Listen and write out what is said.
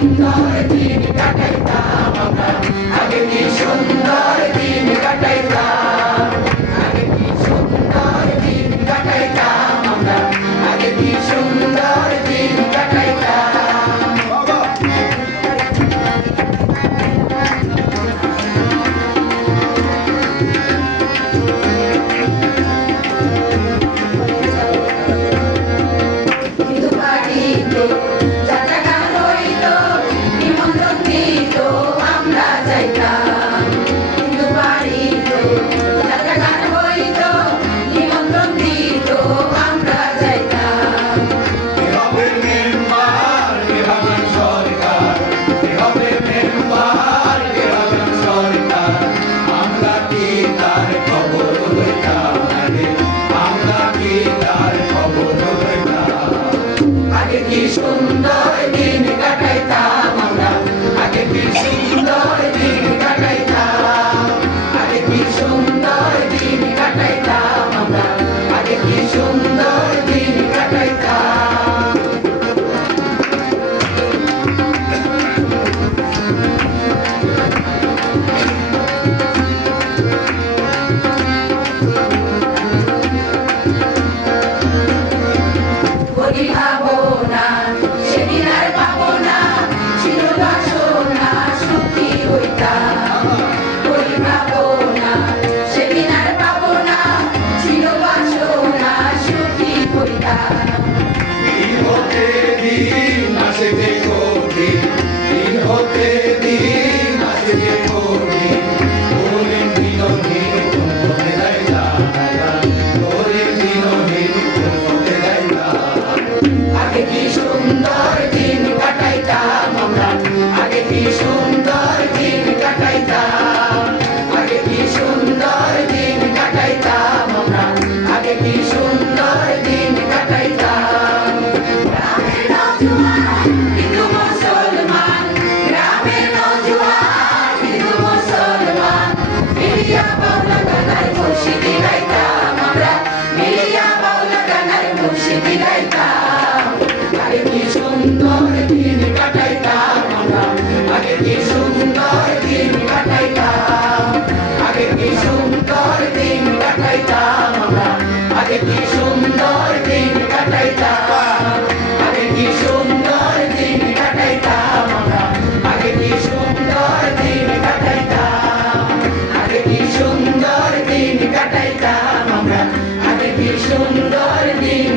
সুন্দর দিন কাটাইতাম আমরা, আগে কি সুন্দর দিন কাটাইতাম, আগে কি সুন্দর দিন কাটাইতাম আমরা, আগে কি সুন্দর দিন কাটাইতাম। কিন্তু বাড়িতে যাত্রা গান হইতো, নিমন্ত্রণ দিত, আমরা যাইতাম। কিন্তু বাড়িতে যাত্রা গান হইতো, নিমন্ত্রণ দিত, আমরা যাইতাম। কে হবে মেম্বার, কে হবেন সরকার, কে হবে মেম্বার, কে হবেন সরকার, আমরা কি তার খবর লইতাম আগে, আমরা কি তার খবর লইতাম। আগে কি সুন্দর দিন কাটাইতাম আমরা, আগে কি সুন্দর দিন কাটাইতাম, আগে কি সুন্দর দিন কাটাইতাম আমরা, আগে কি সুন্দর দিন কাটাইতাম। বলি ভাবো না, সেদিন আর পাবো না, ছিল বাসনা সুখী হইতাম। বলি ভাবো না, সেদিন আর পাবো না, ছিল বাসনা সুখী হইতাম। দিন হতে দিন আসে যে কঠিন, দিন হতে দিন আসে যে কঠিন, করিম দিনহীন কোন পথে যাইতাম আমরা, করিম দিনহীন কোন পথে যাইতাম। আগে কি সুন্দর দিন কাটাইতাম আমরা, আগে কি সুন্দর দিন কাটাইতাম, আগে কি সুন্দর দিন কাটাইতাম আমরা, আগে কি সুন্দর দিন কাটাইতাম। গ্রামের নওজোয়ান হিন্দু মুসলমান, গ্রামের নওজোয়ান হিন্দু মুসলমান, মিলিয়া বাউলা গানার মুর্শিদি গাইতাম আমরা, মিলিয়া বাউলা গানার মুর্শিদি গাইতাম। আগে কি সুন্দর দিন কাটাইতাম আমরা, আগে কি সুন্দর দিন কাটাইতাম, আগে কি সুন্দর দিন কাটাইতাম আমরা, আগে কি সুন্দর দিন কাটাইতাম, আগে কি সুন্দর দিন কাটাইতাম আমরা, আগে কি সুন্দর দিন কাটাইতাম, আগে কি সুন্দর দিন কাটাইতাম আমরা, আগে কি সুন্দর দিন